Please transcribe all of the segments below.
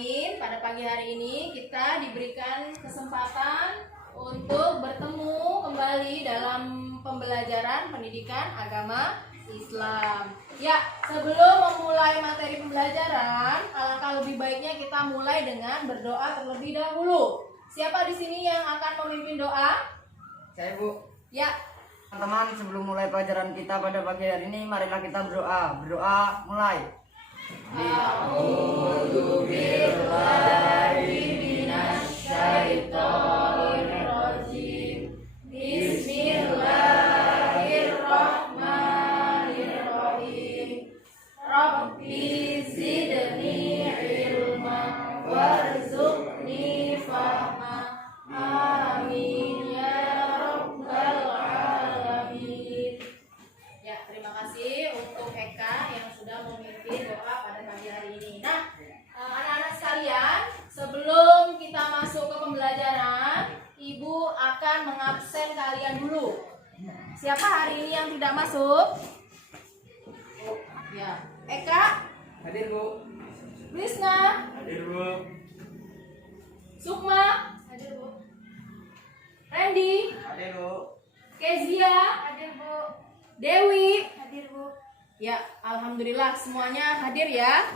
Bismillahirrahmanirrahim. Pada pagi hari ini kita diberikan kesempatan untuk bertemu kembali dalam pembelajaran pendidikan agama Islam. Ya, sebelum memulai materi pembelajaran, alangkah lebih baiknya kita mulai dengan berdoa terlebih dahulu. Siapa di sini yang akan memimpin doa? Saya, Bu. Ya. Teman-teman, sebelum mulai pelajaran kita pada pagi hari ini, marilah kita berdoa. Berdoa mulai. A'udzu billahi minasyaitonir rajim. Bismillahirrahmanirrahim. Rabbi zidni ilma warzuqni fahma. Amin ya rabbal alamin. Ya, terima kasih untuk Eka yang sudah memimpin doa pada pagi hari ini. Nah, anak-anak sekalian, sebelum kita masuk ke pembelajaran, Ibu akan mengabsen kalian dulu. Siapa hari ini yang tidak masuk? Ya, Eka, Hadir, Bu. Krisna, Hadir, Bu. Sukma, hadir Bu. Randy, Hadir, Bu. Kezia, hadir Bu. Dewi, hadir Bu. Ya, alhamdulillah semuanya hadir ya.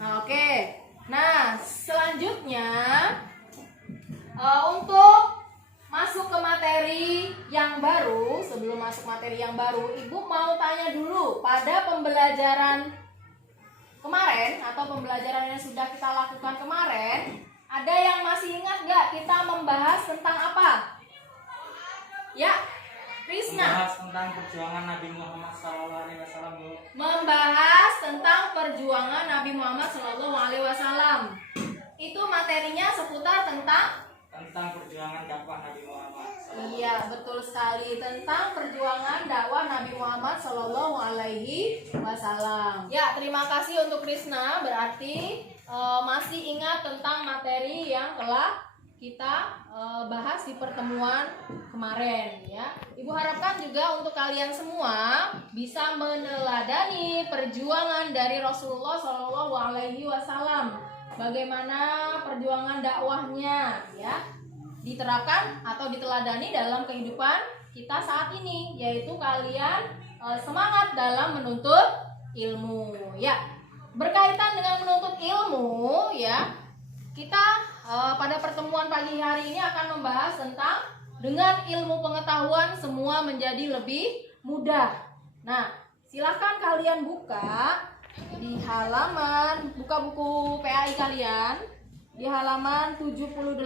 Nah, oke. Nah, selanjutnya untuk masuk ke materi yang baru, sebelum masuk materi yang baru, Ibu mau tanya dulu pada pembelajaran kemarin atau pembelajaran yang sudah kita lakukan kemarin, ada yang masih ingat nggak kita membahas tentang apa? Ya, Krisna. Membahas tentang perjuangan Nabi Muhammad SAW, Bu. Membahas tentang perjuangan Nabi Muhammad SAW. Itu materinya seputar tentang Perjuangan dakwah Nabi Muhammad. Iya, betul sekali, tentang perjuangan dakwah Nabi Muhammad SAW. Ya, terima kasih untuk Krisna. Berarti masih ingat tentang materi yang telah kita bahas di pertemuan kemarin ya. Ibu harapkan juga untuk kalian semua bisa meneladani perjuangan dari Rasulullah SAW. Bagaimana perjuangan dakwahnya ya diterapkan atau diteladani dalam kehidupan kita saat ini, yaitu kalian semangat dalam menuntut ilmu ya. Berkaitan dengan menuntut ilmu ya, kita pada pertemuan pagi hari ini akan membahas tentang dengan ilmu pengetahuan semua menjadi lebih mudah. Nah, silahkan kalian buka di halaman, buka buku PAI kalian di halaman 78.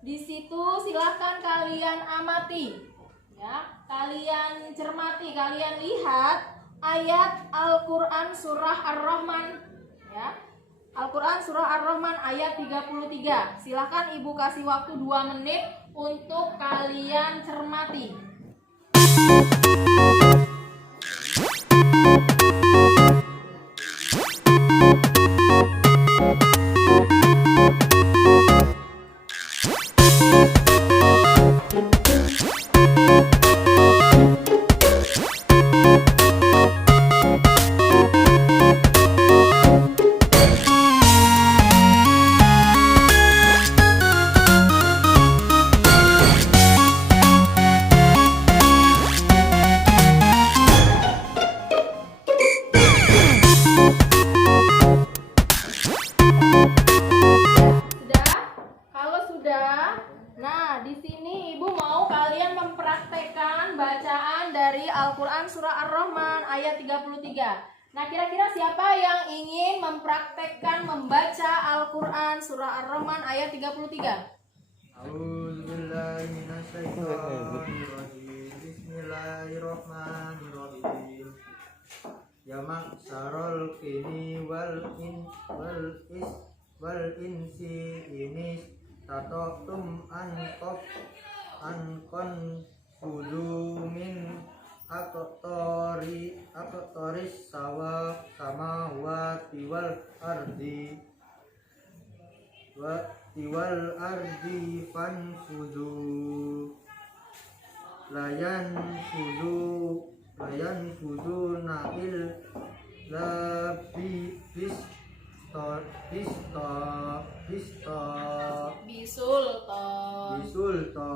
Di situ silahkan kalian amati ya, kalian cermati, kalian lihat ayat Al-Qur'an surah Ar-Rahman ya. Al-Qur'an surah Ar-Rahman ayat 33. Silahkan Ibu kasih waktu 2 menit untuk kalian cermati. Al-Quran surah Ar-Rahman ayat 33. Nah, kira-kira siapa yang ingin mempraktekkan membaca Al-Quran surah Ar-Rahman ayat 33? Bismillahirrahmanirrahim. Ya maksarul kini wal insi ini tatotum ankon min aktoris samawati wal ardi fanfudu layan fudu nail labis Bisto Bisulto. Bisulto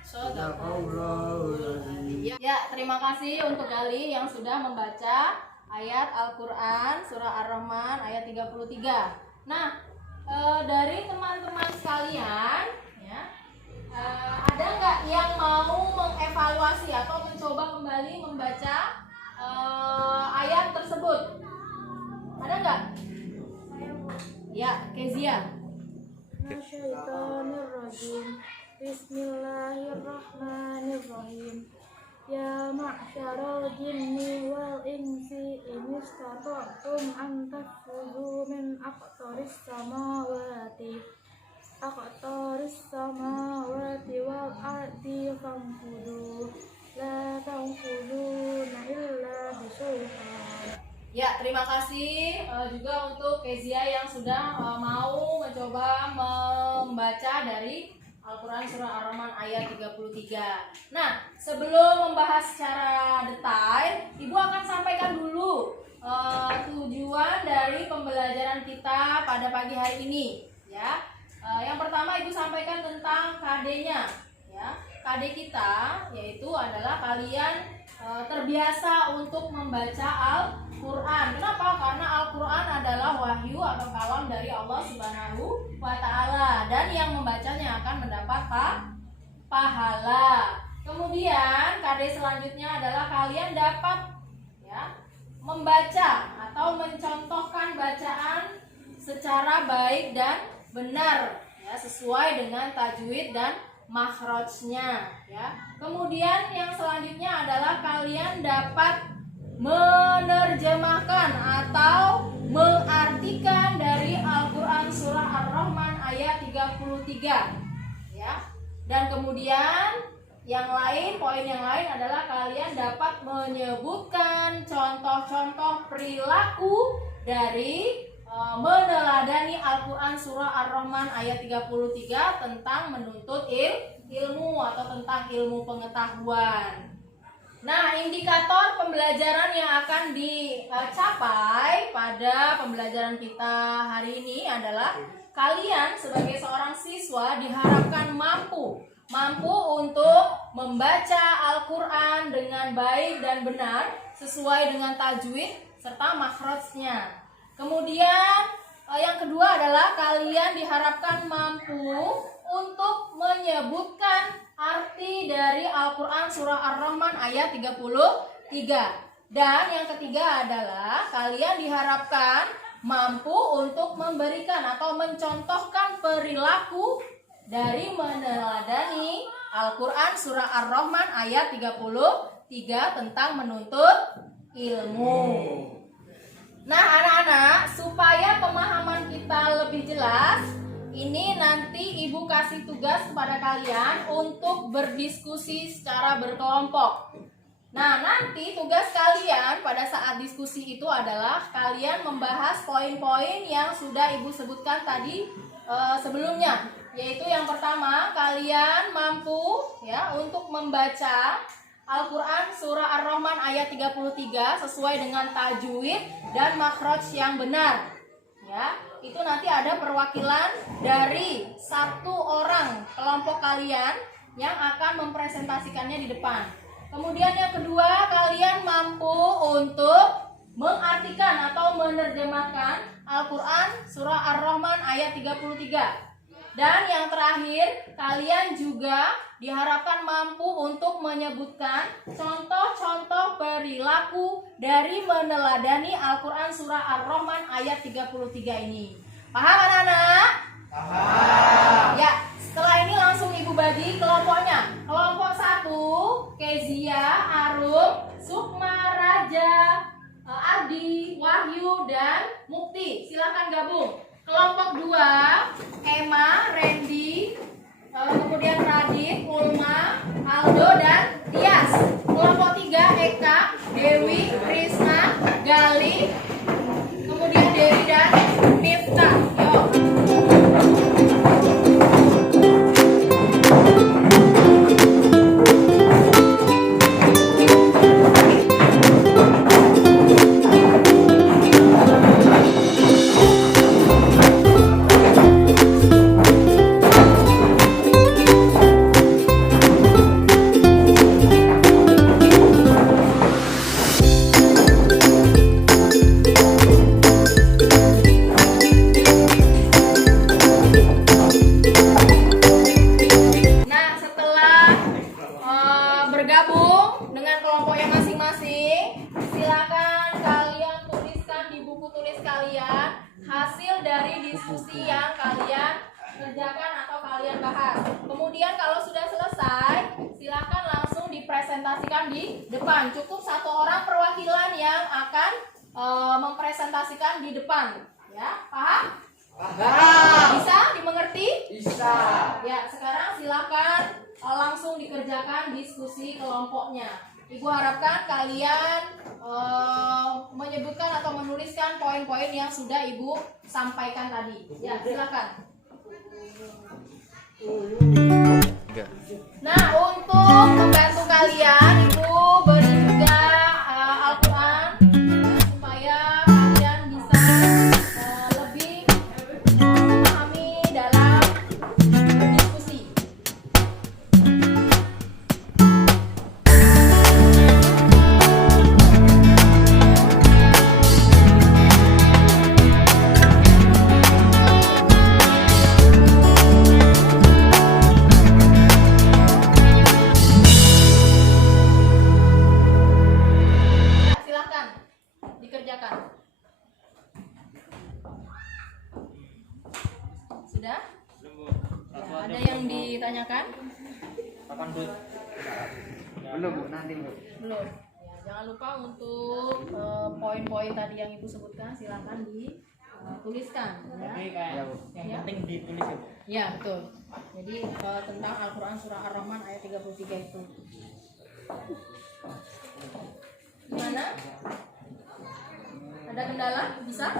Sadaqallahul azim. Ya, terima kasih untuk Gali yang sudah membaca ayat Al-Quran surah Ar-Rahman ayat 33. Nah, dari teman-teman sekalian ya, ada nggak yang mau mengevaluasi atau mencoba kembali membaca ayat tersebut? Ada nggak? Ya, Kezia. Nasyaitonirrajim. Bismillahirrahmanirrahim. Ya ma'syaral jinni wal insi in istata'tum an tafudhu min aqtaris samawati wal ardi famfudu la tanfuduna illa bisultan. Ya, terima kasih juga untuk Kezia yang sudah mau mencoba membaca dari Al-Quran surah Ar-Rahman ayat 33. Nah, sebelum membahas secara detail, Ibu akan sampaikan dulu tujuan dari pembelajaran kita pada pagi hari ini. Ya, yang pertama Ibu sampaikan tentang KD-nya. Ya, KD kita yaitu adalah kalian terbiasa untuk membaca Al-Quran. Kenapa? Karena Al-Quran adalah wahyu atau kalam dari Allah Subhanahu wa Ta'ala, dan yang membacanya akan mendapat pahala. Kemudian KD selanjutnya adalah kalian dapat ya membaca atau mencontohkan bacaan secara baik dan benar ya, sesuai dengan tajwid dan makhrajnya ya. Kemudian yang selanjutnya adalah kalian dapat menerjemahkan atau mengartikan dari Al-Quran surah Ar-Rahman ayat 33 ya. Dan kemudian poin yang lain adalah kalian dapat menyebutkan contoh-contoh perilaku dari meneladani Al-Quran surah Ar-Rahman ayat 33 tentang menuntut ilmu atau tentang ilmu pengetahuan. Nah, indikator pembelajaran yang akan dicapai pada pembelajaran kita hari ini adalah kalian sebagai seorang siswa diharapkan mampu untuk membaca Al-Quran dengan baik dan benar sesuai dengan tajwid serta makhrajnya. Kemudian yang kedua adalah kalian diharapkan mampu untuk menyebutkan arti dari Al-Quran surah Ar-Rahman ayat 33. Dan yang ketiga adalah kalian diharapkan mampu untuk memberikan atau mencontohkan perilaku dari meneladani Al-Quran surah Ar-Rahman ayat 33 tentang menuntut ilmu. Nah, anak-anak, supaya pemahaman kita lebih jelas, ini nanti Ibu kasih tugas kepada kalian untuk berdiskusi secara berkelompok. Nah, nanti tugas kalian pada saat diskusi itu adalah kalian membahas poin-poin yang sudah Ibu sebutkan tadi sebelumnya. Yaitu yang pertama, kalian mampu ya untuk membaca Al-Quran surah Ar-Rahman ayat 33 sesuai dengan tajwid dan makhraj yang benar. Ya, itu nanti ada perwakilan dari satu orang kelompok kalian yang akan mempresentasikannya di depan. Kemudian yang kedua, kalian mampu untuk mengartikan atau menerjemahkan Al-Quran surah Ar-Rahman ayat 33. Dan yang terakhir, kalian juga diharapkan mampu untuk menyebutkan contoh-contoh perilaku dari meneladani Al-Quran surah Ar-Rahman ayat 33 ini. Paham anak-anak? Paham. Ya, setelah ini langsung Ibu bagi kelompoknya. Kelompok 1, Kezia, Arum, Sukma, Raja, Adi, Wahyu, dan Mukti. Silakan gabung. Kelompok 2, Emma, Randy, kemudian Radit, Ulma, Aldo, dan Tias. Kelompok 3, Eka, Dewi, Krisna, Gali, kemudian Dewi dan Miftah. Yuk. diskusi yang kalian kerjakan atau kalian bahas. Kemudian kalau sudah selesai, silakan langsung dipresentasikan di depan. Cukup satu orang perwakilan yang akan mempresentasikan di depan. Ya, paham? Paham. Bisa dimengerti? Bisa. Ya, sekarang silakan langsung dikerjakan diskusi kelompoknya. Ibu harapkan kalian menyebutkan atau menuliskan poin-poin yang sudah Ibu sampaikan tadi. Ya, silakan. Nah, untuk membantu kalian, Ibu beri juga Al-Quran supaya kalian bisa lebih memahami dalam berdiskusi. Ya, silahkan dikerjakan. Sudah? Ya, ada yang ditanyakan? Kapan Bu? Belum, Bu, nanti, Bu. Belum. Ya, jangan lupa untuk poin-poin tadi yang Ibu sebutkan silahkan dituliskan. Ya. Tapi kayak yang Ya. penting ditulis ya Bu. Ya, betul. Jadi tentang Al-Quran Surah Ar-Rahman ayat 33 itu. Gimana? Ada kendala? Bisa?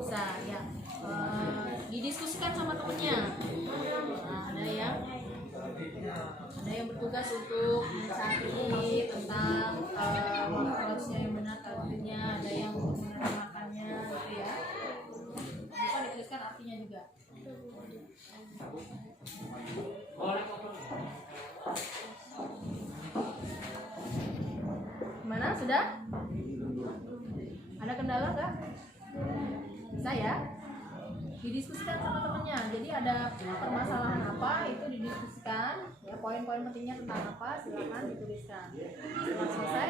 Bisa, ya. Didiskusikan sama temennya. Nah, ada yang bertugas untuk mencari tentang harusnya yang benar artinya, ada yang menerjemahkannya gitu ya. Bisa dituliskan artinya juga. Gimana? Sudah? Ada kendala nggak? Bisa ya? Didiskusikan sama temennya. Jadi ada permasalahan apa itu didiskusikan. Ya, poin-poin pentingnya tentang apa silakan dituliskan. Setelah selesai.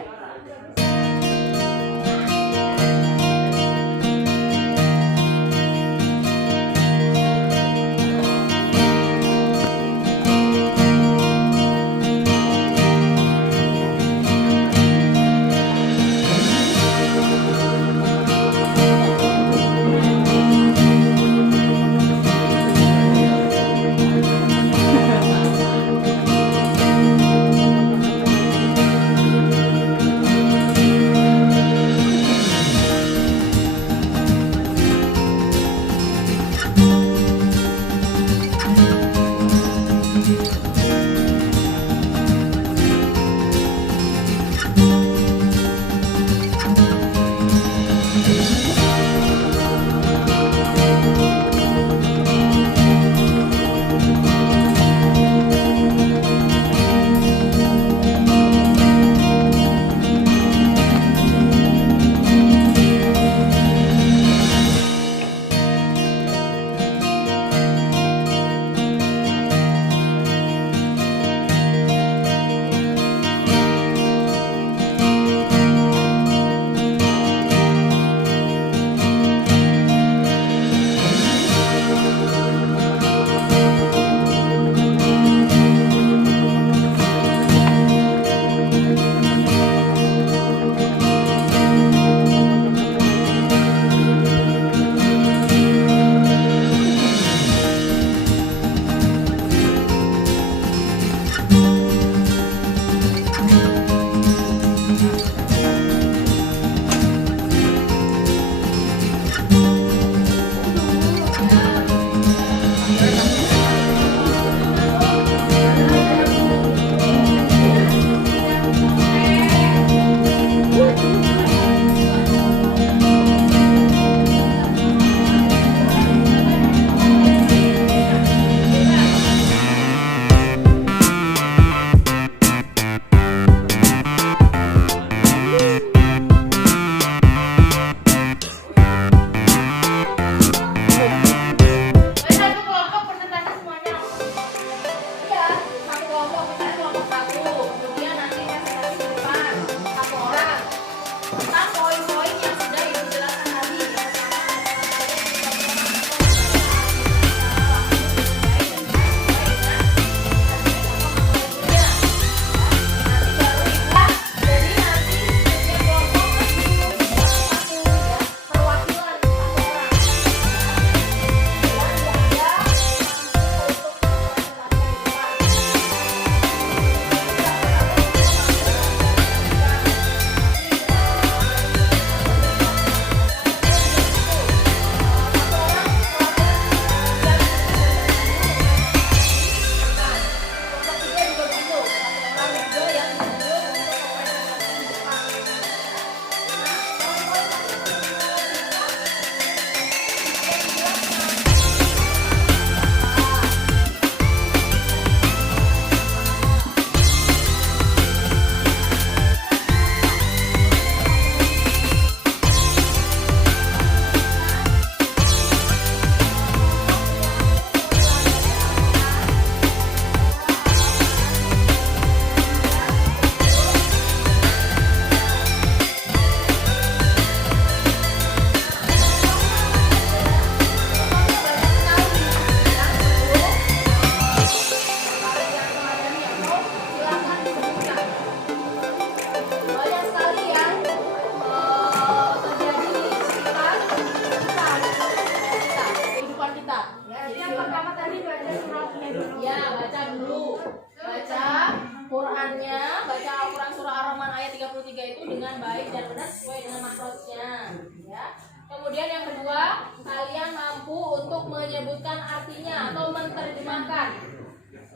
pertama tadi baca suratnya dulu. Ya, baca dulu. Baca Qurannya, baca Al-Quran surah Ar-Rahman ayat 33 itu dengan baik dan benar sesuai dengan makrotnya. Ya. Kemudian yang kedua, kalian mampu untuk menyebutkan artinya atau menerjemahkan.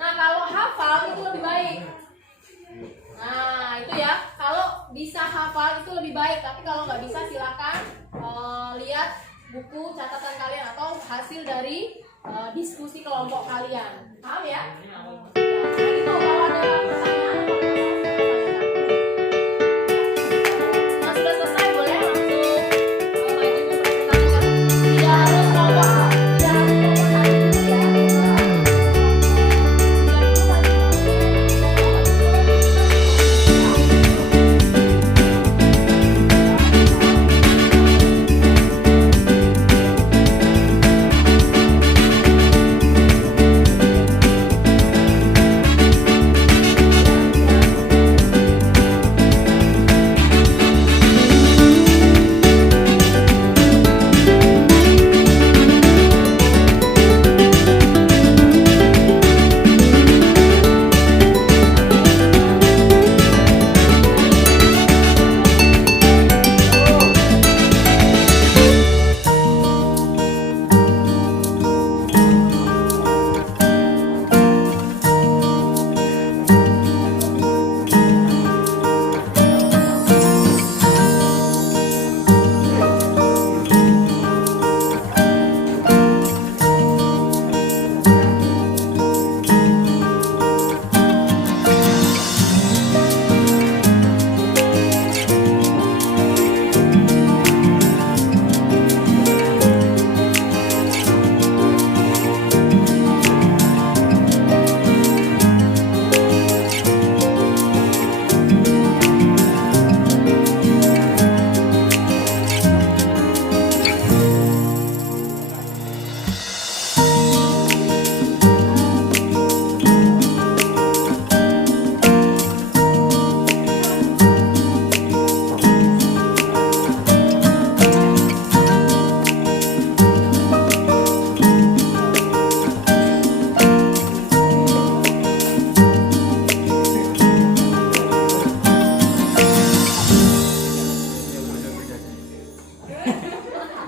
Nah, kalau hafal itu lebih baik. Nah, itu ya. Kalau bisa hafal itu lebih baik. Tapi kalau nggak bisa, silakan lihat buku catatan kalian atau hasil dari diskusi kelompok kalian. Paham ya? Nah, itu kalau ada pertanyaan. Nah, sudah selesai, boleh langsung maju ke presentasikan. Tidak harus kelompok, tidak harus kelompok satu dulu ya.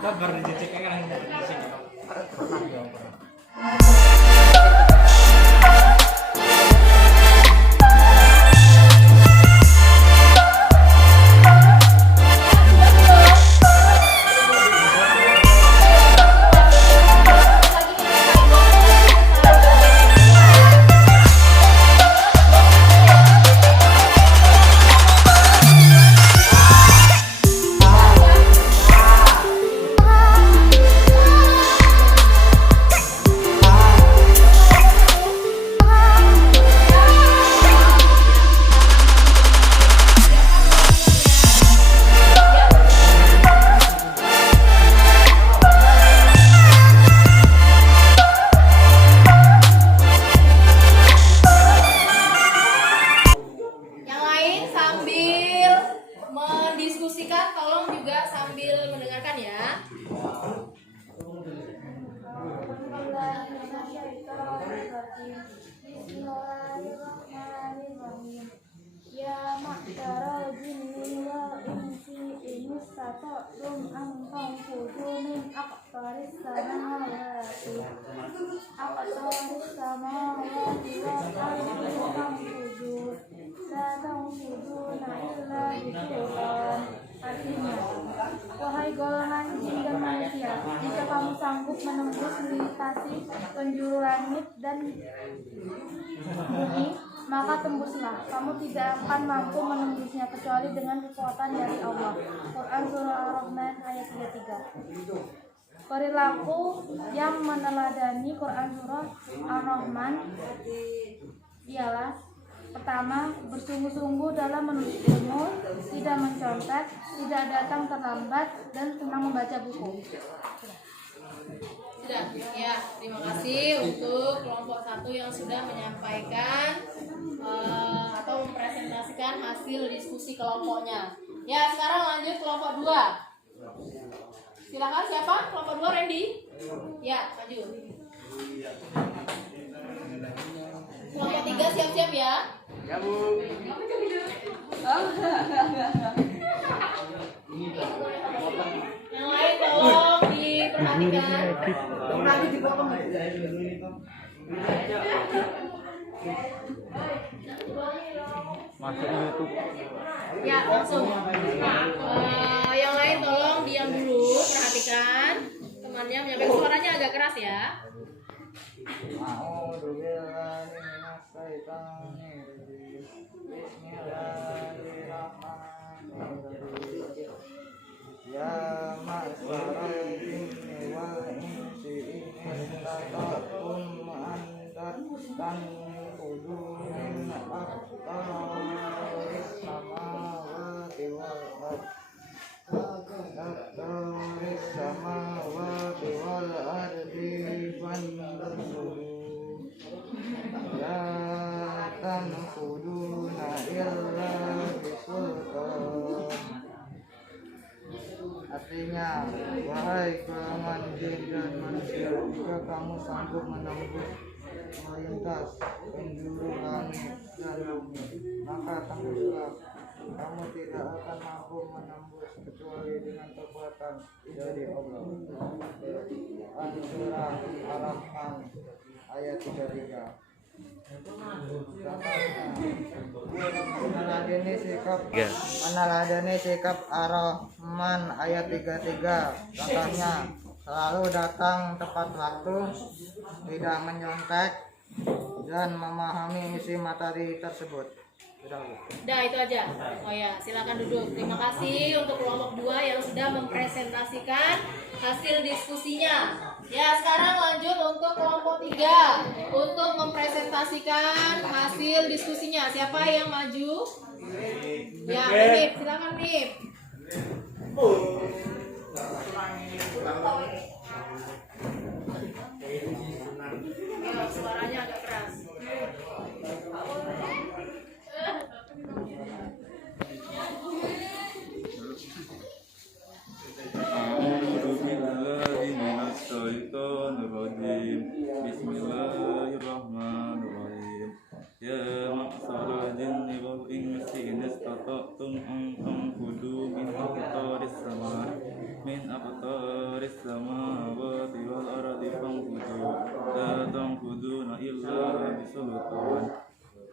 Kabar dicek kan dicek. Yang lain sambil mendiskusikan, tolong juga sambil mendengarkan ya. Bismillahirrahmanirrahim. Ya ma'syaral jinni wal insi in istata'tum an tanfudu min aqtaris samawati wal ardi tanfudu la tanfuduna illa bisultan. Artinya, wahai golongan jin dan manusia, jika kamu sanggup menembus melintasi penjuru langit dan bumi, maka tembuslah. Kamu tidak akan mampu menembusnya kecuali dengan kekuatan dari Allah. Quran surah Ar-Rahman ayat 33. Perilaku yang meneladani Quran surah Ar-Rahman ialah: pertama, bersungguh-sungguh dalam menuntut ilmu, tidak mencontek, tidak datang terlambat, dan senang membaca buku. Sudah, ya. Terima kasih untuk kelompok 1 yang sudah menyampaikan atau mempresentasikan hasil diskusi kelompoknya. Ya, sekarang lanjut kelompok 2. Silakan, siapa? Kelompok 2, Randy? Ya, maju. siap ya? Ya Bu. Yang lain tolong diperhatikan. Nanti dipotong. Masuk YouTube. Ya, langsung. Yang lain tolong diam dulu, perhatikan. Temannya menyampaikan suaranya agak keras ya. Ya ma'asyaral jinni wal insi in istata'tum an tanfudu min aqtaris samawati wal ardh aqtaris samawati wal ardi fanfudu la tanfuduna illa bisultan. Artinya, wahai golongan jin dan manusia, jika kamu sanggup menembus melintas penjuru langit dan bumi, maka tembuslah. Kamu tidak akan mampu menembus kecuali dengan kekuatan dari Allah. Surah Al-Rahman ayat 33. Meneladani sikap Ar-Rahman ayat 33. Contohnya, selalu datang tepat waktu, tidak menyontek, dan memahami isi materi tersebut. Udah itu aja. Oh ya, silakan duduk. Terima kasih untuk kelompok 2 yang sudah mempresentasikan hasil diskusinya. Ya, sekarang lanjut untuk kelompok 3 untuk mempresentasikan hasil diskusinya. Siapa yang maju? Ya, Nip, silakan Nip. Ya, suaranya agak keras. Bismillahirrahmanirrahim. Ya ma'asyaral jinni wal insi in istata'tum an tanfudu min aqtaris samawati wal ardi fanfudu la tanfuduna illa bisultan.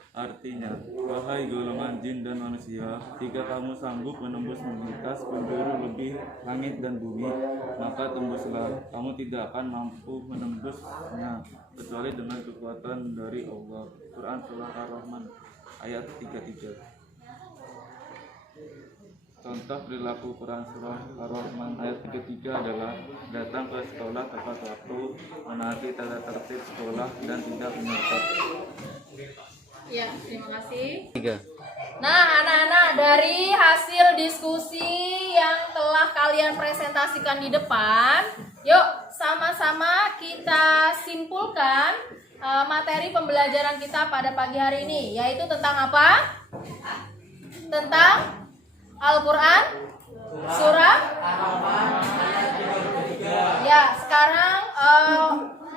Artinya, wahai golongan jin dan manusia, jika kamu sanggup menembus melintas penjuru lebih langit dan bumi, maka tembuslah. Kamu tidak akan mampu menembusnya kecuali dengan kekuatan dari Allah. Quran Surah Ar-Rahman ayat 33. Contoh perilaku Quran Surah Ar-Rahman ayat 33 adalah datang ke sekolah tepat waktu, menaati tata tertib sekolah, dan tidak menyertat. Ya, terima kasih. Nah, anak-anak, dari hasil diskusi yang telah kalian presentasikan di depan, yuk sama-sama kita simpulkan materi pembelajaran kita pada pagi hari ini, yaitu tentang apa? Tentang Al-Quran surah. Ya, sekarang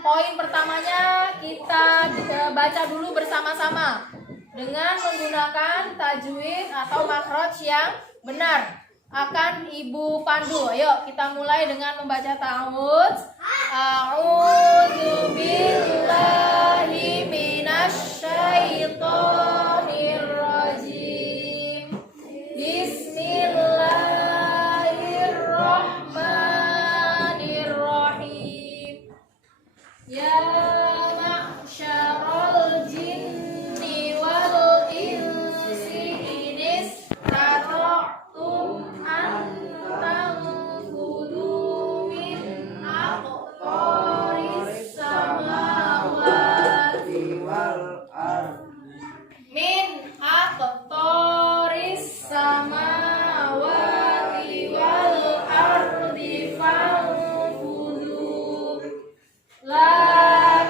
poin pertamanya kita baca dulu bersama-sama dengan menggunakan tajwid atau makhraj yang benar. Akan Ibu pandu. Ayo kita mulai dengan membaca ta'awudz. A'udzu billahi minasy syaithanir rajim. Bismillahirrahmanirrahim. Ya ma'syaral jinni wal insi in istata'tum an tanfudu min aqtaris samawati wal ardh min aqtaris samawati wal ardi fanfudu la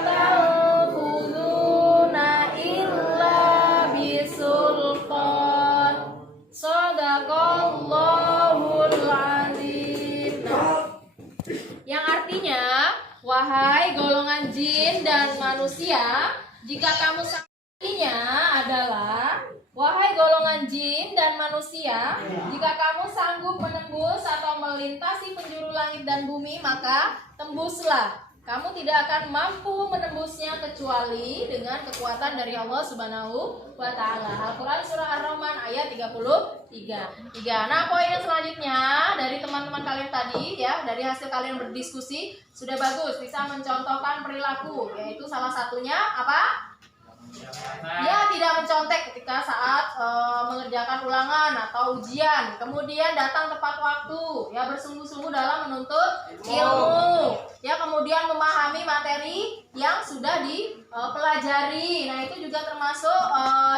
tanfuduna illa bisultan. Shadaqallahul azim. Yang artinya, wahai golongan jin dan manusia, jika kamu Artinya adalah, wahai golongan jin dan manusia, jika kamu sanggup menembus atau melintasi penjuru langit dan bumi, maka tembuslah. Kamu tidak akan mampu menembusnya kecuali dengan kekuatan dari Allah Subhanahu wa Ta'ala. Al-Quran Surah Ar-Rahman ayat 33. Nah, poin yang selanjutnya dari teman-teman kalian tadi ya, dari hasil kalian berdiskusi sudah bagus, bisa mencontohkan perilaku, yaitu salah satunya apa? Ya, tidak mencontek ketika saat mengerjakan ulangan atau ujian. Kemudian datang tepat waktu, ya bersungguh-sungguh dalam menuntut ilmu. Ya, kemudian memahami materi yang sudah dipelajari. Nah, itu juga termasuk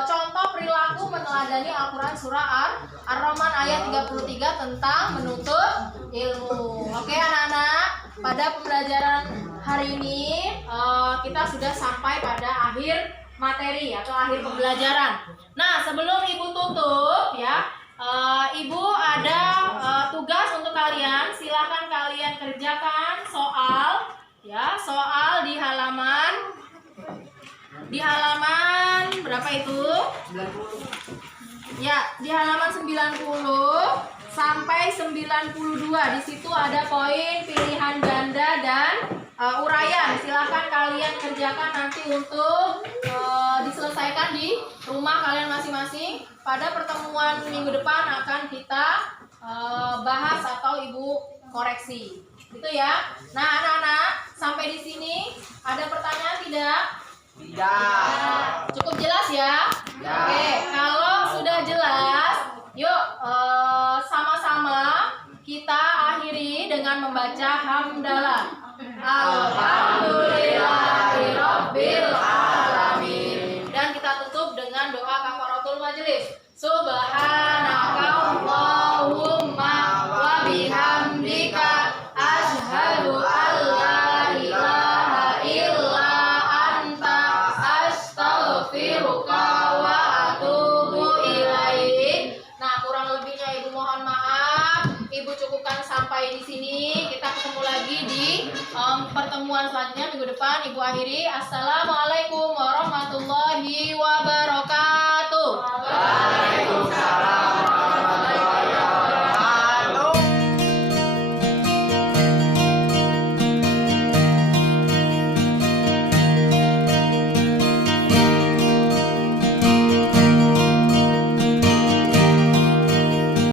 contoh perilaku meneladani Al-Quran Surah Ar-Rahman ayat 33 tentang menuntut ilmu. Oke anak-anak, pada pembelajaran hari ini kita sudah sampai pada akhir materi atau akhir pembelajaran. Nah, sebelum Ibu tutup ya, Ibu ada tugas untuk kalian. Silahkan kalian kerjakan soal ya, soal di halaman berapa itu? 90. Ya, di halaman 90 sampai 92. Di situ ada poin pilihan ganda dan uraian. Silahkan kalian kerjakan nanti untuk diselesaikan di rumah kalian masing-masing. Pada pertemuan minggu depan akan kita bahas atau Ibu koreksi. Gitu ya. Nah, anak-anak, sampai di sini ada pertanyaan tidak? Tidak. Cukup jelas ya? Ya. Oke, kalau sudah jelas, yuk sama-sama kita akhiri dengan membaca hamdalah. Alhamdulillahirabbil alamin. Dan kita tutup dengan doa kafaratul majelis. Subhanakallahumma wa bihamdika asyhadu an la ilaha illa anta astaghfiruka wa atubu ilaik. Nah, kurang lebihnya Ibu mohon maaf. Ibu cukupkan sampai di sini. Kita ketemu lagi di pertemuan selanjutnya minggu depan. Ibu akhiri. Assalamualaikum warahmatullahi wabarakatuh.